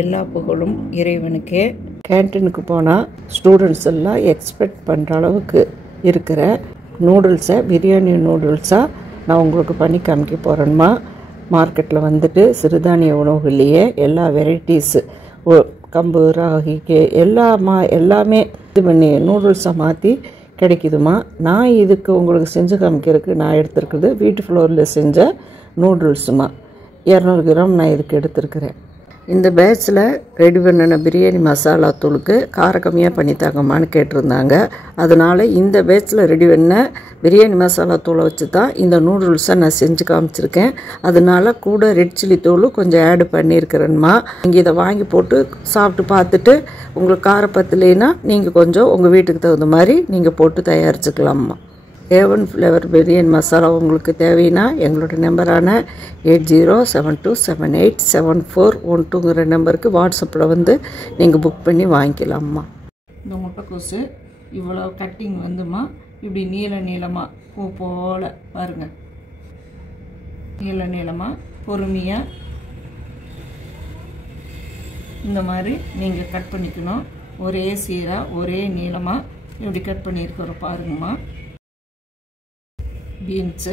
எல்லா புகழும் இறைவனுக்கே. கேன்டீனுக்கு போனால் ஸ்டூடெண்ட்ஸ் எல்லாம் எக்ஸ்பெக்ட் பண்ணுற அளவுக்கு இருக்கிற நூடுல்ஸை, பிரியாணி நூடுல்ஸாக நான் உங்களுக்கு பண்ணி காமிக்க போகிறேன்மா. மார்க்கெட்டில் வந்துட்டு சிறுதானிய உணவுகள்லேயே எல்லா வெரைட்டிஸு, கம்பு, ராகி, எல்லாமே இது பண்ணி நூடுல்ஸாக மாற்றி கிடைக்குதுமா. நான் இதுக்கு உங்களுக்கு செஞ்சு காமிக்கிறதுக்கு நான் எடுத்துருக்குறது வீட்டு ஃப்ளோரில் செஞ்ச நூடுல்ஸுமா. 200 கிராம் நான் இதுக்கு எடுத்துருக்கிறேன். இந்த பேட்சில் ரெடி பண்ணின பிரியாணி மசாலா தூளுக்கு காரம் கம்மியாக பண்ணி தாங்கம்மான்னு கேட்டிருந்தாங்க. அதனால் இந்த பேட்சில் ரெடி பண்ண பிரியாணி மசாலா தூளை வச்சு தான் இந்த நூடுல்ஸை நான் செஞ்சு காமிச்சிருக்கேன். அதனால கூட ரெட் சில்லி தூள் கொஞ்சம் ஆட் பண்ணியிருக்கிறேன்மா. நீங்கள் இதை வாங்கி போட்டு சாப்பிட்டு பார்த்துட்டு உங்களுக்கு காரம் பத்தலைன்னா நீங்கள் கொஞ்சம் உங்கள் வீட்டுக்கு தகுந்த மாதிரி நீங்கள் போட்டு தயாரிச்சுக்கலாம்மா. A1 ஃப்ளேவர் பிரியாணி மசாலா உங்களுக்கு தேவைன்னா எங்களோட நம்பரான 8072787412 நம்பருக்கு வாட்ஸ்அப்பில் வந்து நீங்கள் புக் பண்ணி வாங்கிக்கலாம்மா. இந்த முட்டைக்கோசு இவ்வளோ கட்டிங் வந்துமா, இப்படி நீளமாக பூ போல் பாருங்கள், நீளமாக பொறுமையாக இந்த மாதிரி நீங்கள் கட் பண்ணிக்கணும். ஒரே சீராக ஒரே நீளமாக இப்படி கட் பண்ணியிருக்கிறோம் பாருங்கம்மா. பீன்ஸு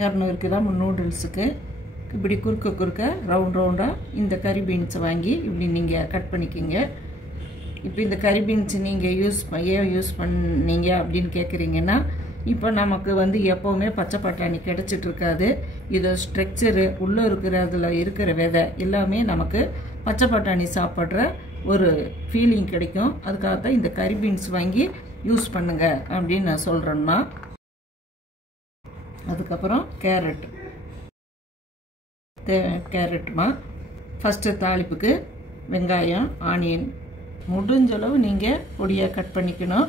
200 கிராம் நூடுல்ஸுக்கு இப்படி குறுக்க ரவுண்டாக இந்த கறி பீன்ஸை வாங்கி இப்படி நீங்கள் கட் பண்ணிக்கிங்க. இப்போ இந்த கறி பீன்ஸ் நீங்கள் ஏன் யூஸ் பண்ணீங்க அப்படின்னு கேட்குறீங்கன்னா, இப்போ நமக்கு வந்து எப்போவுமே பச்சை பட்டாணி கிடச்சிட்ருக்காது. இதோட ஸ்ட்ரக்சரு உள்ளே அதில் இருக்கிற விதை எல்லாமே நமக்கு பச்சை பட்டாணி சாப்பிட்ற ஒரு ஃபீலிங் கிடைக்கும். அதுக்காகத்தான் இந்த கறி பீன்ஸ் வாங்கி யூஸ் பண்ணுங்க அப்படின்னு நான் சொல்கிறேன்னா. அதுக்கப்புறம் கேரட்டுமா. ஃபஸ்ட்டு தாளிப்புக்கு வெங்காயம், ஆனியன் முடிஞ்சளவு நீங்கள் பொடியாக கட் பண்ணிக்கணும்.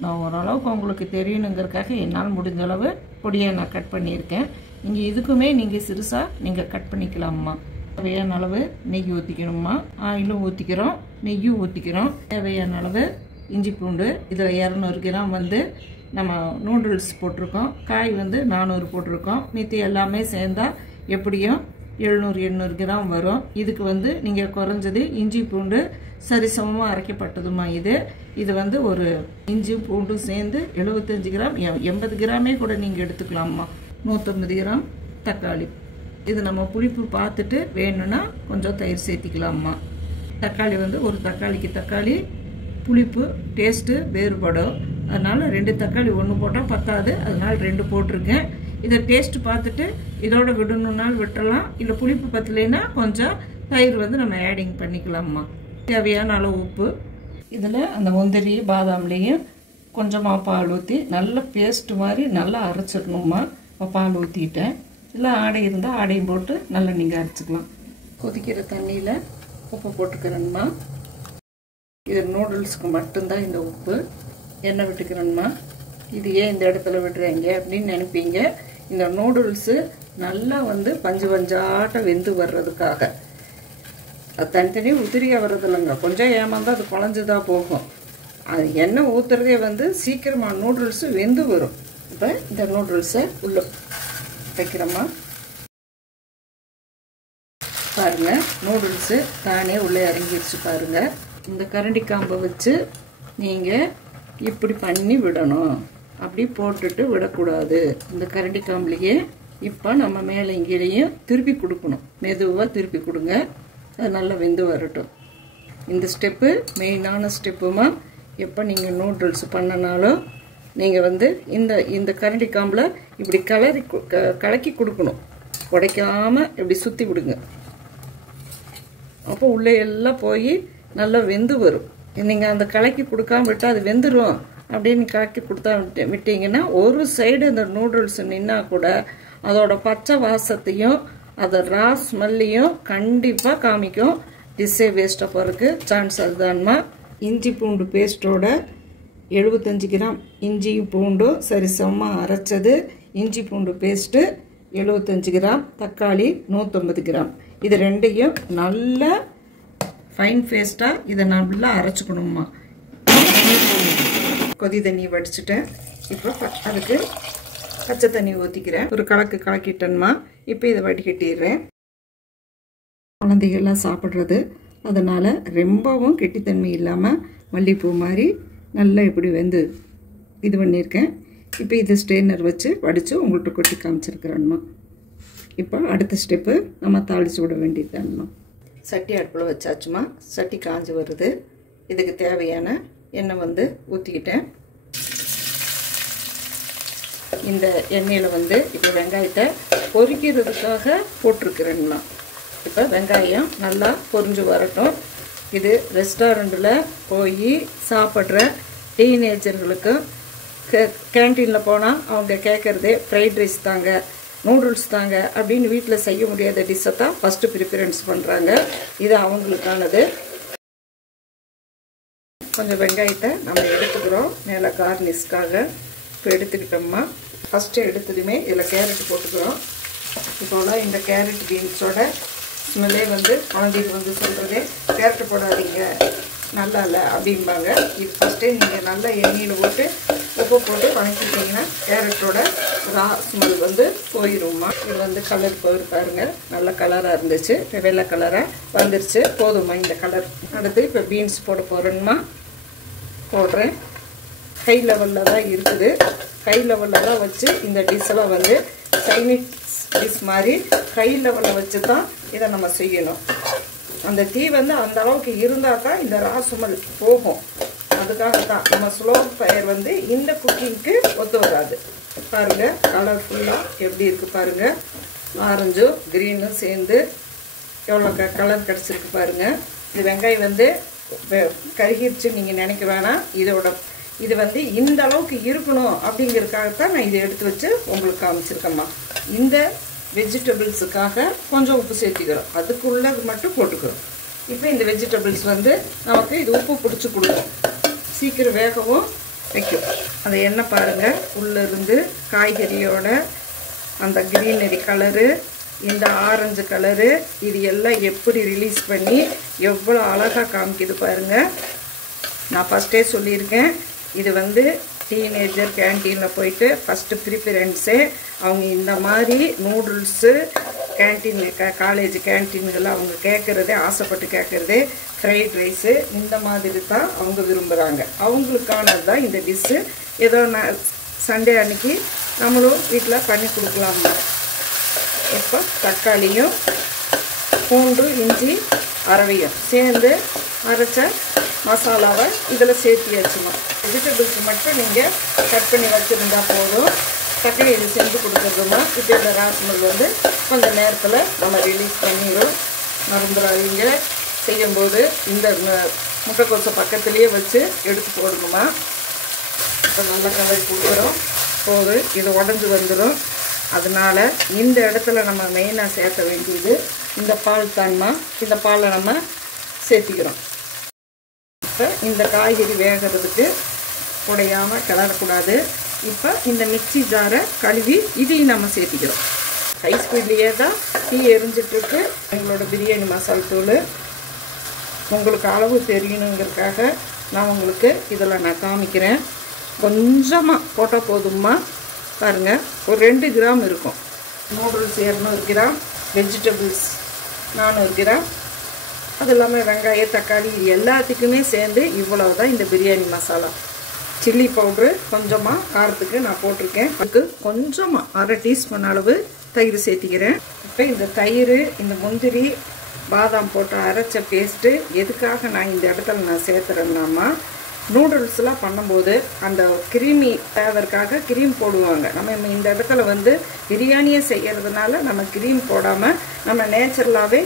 நான் ஓரளவுக்கு உங்களுக்கு தெரியணுங்கிறதுக்காக என்னால் முடிஞ்சளவு பொடியாக நான் கட் பண்ணியிருக்கேன். நீங்கள் இதுக்குமே நீங்கள் சிறுசாக நீங்கள் கட் பண்ணிக்கலாம்மா. தேவையான அளவு நெய் ஊற்றிக்கணும்மா. ஆயிலும் ஊற்றிக்கிறோம், நெய்யும் ஊற்றிக்கிறோம். தேவையான அளவு இஞ்சி பூண்டு. இதில் 200 கிராம் வந்து நம்ம நூடுல்ஸ் போட்டிருக்கோம். காய் வந்து 400 போட்டிருக்கோம். மீதி எல்லாமே சேர்ந்தால் எப்படியும் 700-800 கிராம் வரும். இதுக்கு வந்து நீங்கள் குறைஞ்சது இஞ்சி பூண்டு சரிசமமாக அரைக்கப்பட்டதுமா. இது வந்து ஒரு இஞ்சி பூண்டு சேர்ந்து 75 கிராம், 80 கிராமே கூட நீங்கள் எடுத்துக்கலாம்மா. 150 கிராம் தக்காளி. இது நம்ம புளிப்பு பார்த்துட்டு வேணும்னா கொஞ்சம் தயிர் சேர்த்திக்கலாம்மா. தக்காளி வந்து ஒரு தக்காளி புளிப்பு டேஸ்ட்டு வேறுபடும். அதனால் 2 தக்காளி, 1 போட்டால் பத்தாது, அதனால் 2 போட்டிருக்கேன். இதை டேஸ்ட்டு பார்த்துட்டு இதோட விடணுன்னாலும் விட்டுறலாம். இல்லை புளிப்பு பத்தலைன்னா கொஞ்சம் தயிர் வந்து நம்ம ஆடிங் பண்ணிக்கலாம்மா. தேவையான அளவு உப்பு. இதில் அந்த முந்திரி பாதாம்லேயும் கொஞ்சமாக பால் ஊற்றி நல்லா பேஸ்ட்டு மாதிரி நல்லா அரைச்சிடணும்மா. இப்போ பால் ஊற்றிட்டேன். இல்லை ஆடை இருந்தால் ஆடையும் போட்டு நல்லா நீங்கள் அரைச்சிக்கலாம். கொதிக்கிற தண்ணியில் உப்பு போட்டுக்கிறேன்மா. இது நூடுல்ஸுக்கு மட்டும்தான் இந்த உப்பு. எண்ணெய் விட்டுக்கிறேன்மா. இது ஏன் இந்த இடத்துல விடுறீங்க அப்படின்னு நினைப்பீங்க. இந்த நூடுல்ஸு நல்லா வந்து பஞ்சாட்டம் வெந்து வர்றதுக்காக. அது தனித்தனியாக உதிரியாக வர்றதில்லைங்க. கொஞ்சம் ஏமாந்தால் அது குழஞ்சுதான் போகும். அது எண்ணெய் ஊற்றுறதே வந்து சீக்கிரமாக நூடுல்ஸு வெந்து வரும். இப்போ இந்த நூடுல்ஸை உள்ளே வைக்கிறோம்மா. பாருங்கள், நூடுல்ஸு தானே உள்ளே இறங்கிடுச்சு பாருங்கள். இந்த கரண்டி காம்பை வச்சு நீங்கள் இப்படி பண்ணி விடணும். அப்படி போட்டுட்டு விடக்கூடாது. இந்த கரண்டி காம்புலையே இப்போ நம்ம மேலே இங்கேயும் திருப்பி கொடுக்கணும். மெதுவாக திருப்பி கொடுங்க. அது நல்லா வெந்து வரட்டும். இந்த ஸ்டெப்பு மெயினான ஸ்டெப்புமா. எப்போ நீங்கள் நூடுல்ஸ் பண்ணனாலும் நீங்கள் வந்து இந்த கரண்டி காம்பில் இப்படி கலக்கி கொடுக்கணும். உடைக்காமல் இப்படி சுற்றி விடுங்க. அப்போ உள்ளே எல்லாம் போய் நல்லா வெந்து வரும். நீங்கள் அந்த கலக்கி கொடுக்காம விட்டால் அது வெந்துடும். அப்படின்னு கலக்கி கொடுத்தா விட்டீங்கன்னா ஒரு சைடு இந்த நூடுல்ஸ் நின்னா கூட அதோட பச்சை வாசத்தையும் அதை ரா ஸ்மெல்லையும் கண்டிப்பாக காமிக்கும். டிஷ்ஷே வேஸ்ட்டாக போகிறதுக்கு சான்ஸ் அதுதான்மா. இஞ்சி பூண்டு பேஸ்ட்டோட 75 கிராம் இஞ்சியும் பூண்டும் சரிசமமாக அரைச்சது. இஞ்சி பூண்டு பேஸ்ட்டு 75 கிராம், தக்காளி 150 கிராம். இது ரெண்டையும் நல்லா ஃபைன் பேஸ்ட்டாக இதை நல்லா அரைச்சிக்கணும்மா. கொதி தண்ணி வடிச்சுட்டேன். இப்போ அதுக்கு பச்சை தண்ணி ஊற்றிக்கிறேன். ஒரு கலக்கிட்டேன்மா. இப்போ இதை வடிகட்டிடுறேன். குழந்தைகள்லாம் சாப்பிட்றது. அதனால் ரொம்பவும் கெட்டித்தன்மை இல்லாமல் மல்லிகைப்பூ மாதிரி நல்லா இப்படி வெந்து இது பண்ணியிருக்கேன். இப்போ இது ஸ்ட்ரெயினர் வச்சு வடித்து உங்கள்கிட்ட கொட்டி காமிச்சிருக்கிறேன்னா. இப்போ அடுத்த ஸ்டெப்பு நம்ம தாளித்து விட வேண்டியதுதான்மா. சட்டி அடுப்பில் வச்சாச்சுமா. சட்டி காஞ்சி வருது. இதுக்கு தேவையான எண்ணெய் வந்து ஊற்றிக்கிட்டேன். இந்த எண்ணெயில் வந்து இப்போ வெங்காயத்தை பொரிக்கிறதுக்காக போட்டிருக்கிறேன்னா. இப்போ வெங்காயம் நல்லா பொரிஞ்சு வரட்டும். இது ரெஸ்டாரண்ட்டில் போய் சாப்பிட்ற டீனேஜர்களுக்கு கேன்டீனில் போனால் அவங்க கேட்குறதே ஃப்ரைட் ரைஸ் தாங்க, நூடுல்ஸ் தாங்க அப்படின்னு வீட்டில் செய்ய முடியாத டிஷ்ஷை தான் ஃபஸ்ட்டு ப்ரிஃபரன்ஸ் பண்ணுறாங்க. இது அவங்களுக்கானது. கொஞ்சம் வெங்காயத்தை நம்ம எடுத்துக்கிறோம் மேலே கார்னிஷ்காக. இப்போ எடுத்துக்கிட்டோம்மா. ஃபஸ்ட்டு எடுத்ததுமே இதில் கேரட் போட்டுக்கிறோம். இப்போலாம் இந்த கேரட் பீன்ஸோட ஸ்மெல்லே வந்து குழந்தைங்க வந்து சொல்கிறதே கேரட்டு போடாதீங்க நல்லா இல்லை அப்படிம்பாங்க. இது ஃபஸ்ட்டே நீங்கள் நல்லா எண்ணெயில் போட்டு உப்பு போட்டு வணக்கிட்டிங்கன்னா கேரட்டோட ரா ஸ்மெல் வந்து போயிடும்மா. இது வந்து கலர் போயிரு பாருங்கள். நல்ல கலராக இருந்துச்சு. இப்போ வெள்ளை கலராக வந்துருச்சு. போதும்மா இந்த கலர். அடுத்து இப்போ பீன்ஸ் போட போகிறேன்மா. போடுறேன். ஹை லெவலில் தான் இருக்குது. ஹை லெவலில் தான் வச்சு இந்த டிஷ்ஷெல்லாம் வந்து சைனீஸ் டிஷ் மாதிரி ஹை லெவலில் வச்சு தான் இதை நம்ம செய்யணும். அந்த தீ வந்து அந்த அளவுக்கு இருந்தால் தான் இந்த ராசுமல் போகும். அதுக்காக தான் நம்ம ஸ்லோ ஃபயர் வந்து இந்த குக்கிங்க்கு ஒத்து வராது. பாருங்கள் கலர்ஃபுல்லாக எப்படி இருக்குது பாருங்கள். ஆரஞ்சும் க்ரீனும் சேர்ந்து எவ்வளோ கலர் கிடச்சிருக்கு பாருங்கள். இது வெங்காயம் வந்து கருகிருச்சு நீங்கள் நினைக்க வேணாம். இது வந்து இந்த அளவுக்கு இருக்கணும் அப்படிங்கிறதுக்காகத்தான் நான் இதை எடுத்து வச்சு உங்களுக்கு காமிச்சிருக்கேம்மா. இந்த வெஜிடபிள்ஸுக்காக கொஞ்சம் உப்பு சேர்த்திக்கிறோம். அதுக்குள்ளது மட்டும் போட்டுக்கிறோம். இப்போ இந்த வெஜிடபிள்ஸ் வந்து நமக்கு இது உப்பு பிடிச்சி கொடுக்கும். சீக்கிரம் வேகவும் வைக்கும். அதை என்ன பாருங்கள், உள்ளேருந்து காய்கறியோட அந்த க்ரீனரி கலரு, இந்த ஆரஞ்சு கலரு, இது எல்லாம் எப்படி ரிலீஸ் பண்ணி எவ்வளோ அழகாக காமிக்குது பாருங்கள். நான் ஃபஸ்ட்டே சொல்லியிருக்கேன், இது வந்து டீனேஜர் கேன்டீனில் போயிட்டு ஃபஸ்ட்டு ப்ரிஃபரன்ஸே அவங்க இந்த மாதிரி நூடுல்ஸு கேன்டீன் காலேஜ் கேன்டீன்களில் அவங்க கேட்குறதே, ஆசைப்பட்டு கேட்குறதே ஃப்ரைட் ரைஸு இந்த மாதிரி தான் அவங்க விரும்புகிறாங்க. அவங்களுக்கானது தான் இந்த டிஷ்ஷு. ஏதோ நான் சண்டே அன்னைக்கு நம்மளும் வீட்டில் பண்ணி கொடுக்கலாமா. இப்போ தக்காளியும் பூண்டு இஞ்சி அரவையும் சேர்ந்து அரைச்ச மசாலாவை இதில் சேர்த்தியாச்சுமா. வெஜிடபிள்ஸ் மட்டும் நீங்கள் கட் பண்ணி வச்சுருந்தா போதும். தக்காளி இது செஞ்சு கொடுத்துருக்கோமா. இப்போ இந்த ராஸ்மல் வந்து கொஞ்சம் நேரத்தில் நம்ம ரிலீஸ் பண்ணிடும். மறந்துடாதீங்க செய்யும்போது இந்த முட்டைக்கோசை பக்கத்துலேயே வச்சு எடுத்து போடணுமா. இப்போ நல்லா கலரி கொடுக்குறோம். போது இது உடஞ்சி வந்துடும். அதனால் இந்த இடத்துல நம்ம மெயினாக சேர்த்த வேண்டியது இந்த பால் தான்மா. இந்த பாலை நம்ம சேர்த்திக்கிறோம். இப்போ இந்த காய்கறி வேகிறதுக்கு உடையாமல் கிளறக்கூடாது. இப்போ இந்த மிக்சி ஜாரை கழுவி இதையும் நம்ம சேர்த்திக்கிறோம். ஹை ஸ்பீட்லேயே தான் டீ எரிஞ்சிட்ருக்கு. எங்களோட பிரியாணி மசால் தூள் உங்களுக்கு அளவு தெரியணுங்கிறதுக்காக நான் உங்களுக்கு இதில் நான் காமிக்கிறேன். கொஞ்சமாக போட்டால் போதுமா. பாருங்கள், ஒரு 2 கிராம் இருக்கும். நூடுல்ஸ் 200 கிராம், வெஜிடபிள்ஸ் 400 கிராம், அது இல்லாமல் வெங்காயம் தக்காளி இது எல்லாத்துக்குமே சேர்ந்து இவ்வளவு தான் இந்த பிரியாணி மசாலா. சில்லி பவுட்ரு கொஞ்சமாக காரத்துக்கு நான் போட்டிருக்கேன். அதுக்கு கொஞ்சமாக 1/2 டீஸ்பூன் அளவு தயிர் சேர்த்திக்கிறேன். இப்போ இந்த தயிர், இந்த முந்திரி, பாதாம் போட்டு அரைச்ச பேஸ்ட்டு எதுக்காக நான் இந்த இடத்துல நான் சேர்த்துறேன்னாமா, நூடுல்ஸ்லாம் பண்ணும்போது அந்த கிரீமி ஃப்ளேவருக்காக க்ரீம் போடுவாங்க. நம்ம இந்த இடத்துல வந்து பிரியாணியை செய்கிறதுனால நம்ம க்ரீம் போடாமல் நம்ம நேச்சுரலாகவே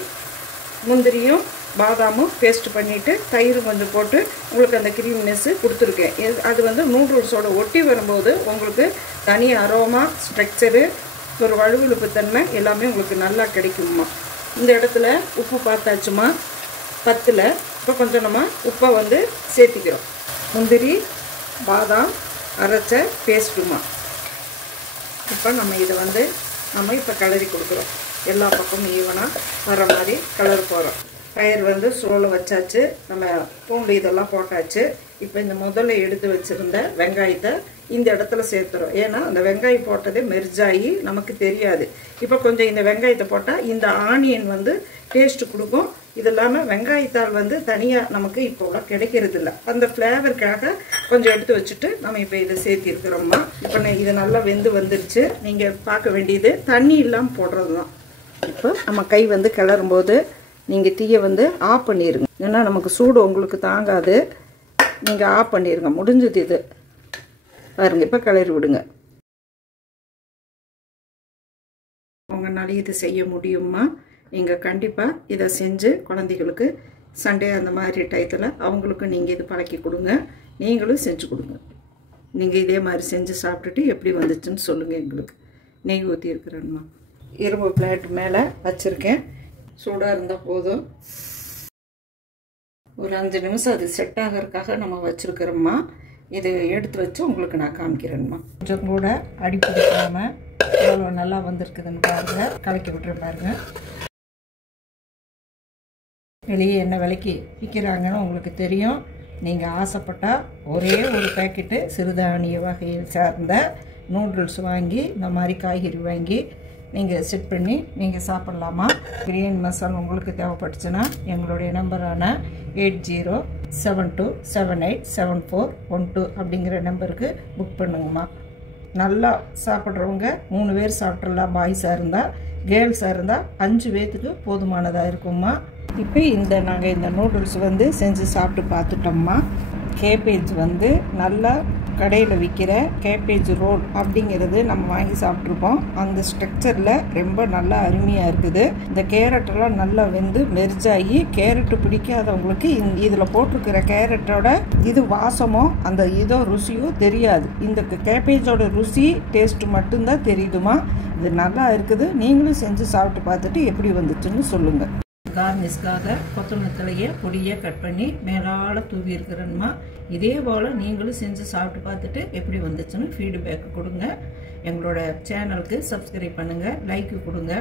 முந்திரியும் பாதாமும் பேஸ்ட் பண்ணிவிட்டு தயிர் கொஞ்சம் போட்டு உங்களுக்கு அந்த க்ரீம்னஸ்ஸு கொடுத்துருக்கேன். அது வந்து நூடுல்ஸோட ஒட்டி வரும்போது உங்களுக்கு தனி அரோமா, ஸ்ட்ரக்சரு, ஒரு வழுவழுப்பு தன்மை எல்லாமே உங்களுக்கு நல்லா கிடைக்குமா. இந்த இடத்துல உப்பு பார்த்தாச்சுமா, 10ல் இப்போ கொஞ்சம் நம்ம உப்பை வந்து சேர்த்திக்கிறோம். முந்திரி பாதாம் அரைச்ச பேஸ்ட்டுமா. இப்போ நம்ம இதை வந்து நம்ம இப்போ கிளறி கொடுக்குறோம். எல்லா பக்கமும் ஈவனாக வர மாதிரி கலர் போகிறோம். ஃபயர் வந்து ஸ்லோவில் வச்சாச்சு. நம்ம பூண்டு இதெல்லாம் போட்டாச்சு. இப்போ இந்த முதல்ல எடுத்து வச்சுருந்த வெங்காயத்தை இந்த இடத்துல சேர்த்துறோம். ஏன்னா அந்த வெங்காயம் போட்டதே மெர்ஜாகி நமக்கு தெரியாது. இப்போ கொஞ்சம் இந்த வெங்காயத்தை போட்டால் இந்த ஆனியன் வந்து டேஸ்ட்டு கொடுக்கும். இது இல்லாமல் வெங்காயத்தால் வந்து தனியாக நமக்கு இப்போலாம் கிடைக்கிறது இல்லை. அந்த ஃப்ளேவருக்காக கொஞ்சம் எடுத்து வச்சுட்டு நம்ம இப்போ இதை சேர்த்திருக்கிறோம்மா. இப்போ இது நல்லா வெந்து வந்துருச்சு. நீங்கள் பார்க்க வேண்டியது தண்ணி இல்லாமல் போடுறது தான். இப்போ நம்ம கை வந்து கிளறும்போது நீங்கள் தீயை வந்து ஆஃப் பண்ணிடுங்க. ஏன்னா நமக்கு சூடு உங்களுக்கு தாங்காது. நீங்கள் ஆஃப் பண்ணிடுங்க. முடிஞ்சது இது பாருங்க. இப்போ கிளறி விடுங்க. உங்களால இது செய்ய முடியுமா? நீங்கள் கண்டிப்பாக இதை செஞ்சு குழந்தைகளுக்கு சண்டே அந்த மாதிரி டயத்தில் அவங்களுக்கு நீங்கள் இது பழக்கி கொடுங்க. நீங்களும் செஞ்சு கொடுங்க. நீங்கள் இதே மாதிரி செஞ்சு சாப்பிட்டுட்டு எப்படி வந்துச்சுன்னு சொல்லுங்கள் எங்களுக்கு. நெய் ஊற்றி இருக்கிறேன்மா. இரும்பு பிளேட் மேலே வச்சுருக்கேன். சூடாக இருந்தால் போதும். ஒரு 5 நிமிஷம் அது செட் ஆகிறதுக்காக நம்ம வச்சுருக்கிறோம்மா. இது எடுத்து வச்சு உங்களுக்கு நான் காமிக்கிறேன்மா. கொஞ்சம் கூட அடி பிடிக்காமல் எவ்வளோ நல்லா வந்திருக்குதுன்னு பாருங்கள். கலக்கி விட்டுற பாருங்கள். வெளியே என்ன விலைக்கு விற்கிறாங்கன்னு உங்களுக்கு தெரியும். நீங்கள் ஆசைப்பட்டால் ஒரே ஒரு பேக்கெட்டு சிறுதானிய வகையில் சார்ந்த நூடுல்ஸ் வாங்கி இந்த மாதிரி காய்கறி வாங்கி நீங்கள் செட் பண்ணி நீங்கள் சாப்பிட்லாமா. பிரியாணி மசாலா உங்களுக்கு தேவைப்பட்டுச்சுன்னா எங்களுடைய நம்பரான 8072787412 அப்படிங்கிற நம்பருக்கு புக் பண்ணுங்கம்மா. நல்லா சாப்பிட்றவங்க 3 பேர் சாப்பிட்றலாம். பாய்ஸாக இருந்தால், கேர்ள்ஸாக இருந்தால் 5 பேர்த்துக்கு போதுமானதாக இருக்கும்மா. இப்போ நாங்கள் இந்த நூடுல்ஸ் வந்து செஞ்சு சாப்பிட்டு பார்த்துட்டோம்மா. கேபேஜ் வந்து நல்லா கடையில் விற்கிற கேபேஜ் ரோல் அப்படிங்கிறது நம்ம வாங்கி சாப்பிட்ருப்போம். அந்த ஸ்ட்ரக்சரில் ரொம்ப நல்லா அருமையாக இருக்குது. இந்த கேரட்டெல்லாம் நல்லா வெந்து மெர்ஜாகி, கேரட்டு பிடிக்காதவங்களுக்கு இதில் போட்டிருக்கிற கேரட்டோட இது வாசமோ அந்த இதோ ருசியோ தெரியாது. இந்த கேபேஜோட ருசி டேஸ்ட்டு மட்டும்தான் தெரியுதுமா. இது நல்லா இருக்குது. நீங்களும் செஞ்சு சாப்பிட்டு பார்த்துட்டு எப்படி வந்துச்சுன்னு சொல்லுங்கள். கார்னிஷ்காக கொத்தமல்லி தலையை பொடியாக கட் பண்ணி மேலால் தூவி இருக்கிறேன்மா. இதே போல் நீங்களும் செஞ்சு சாப்பிட்டு பார்த்துட்டு எப்படி வந்துச்சுன்னு ஃபீட்பேக் கொடுங்க. எங்களோட சேனலுக்கு சப்ஸ்கிரைப் பண்ணுங்கள், லைக்கு கொடுங்க.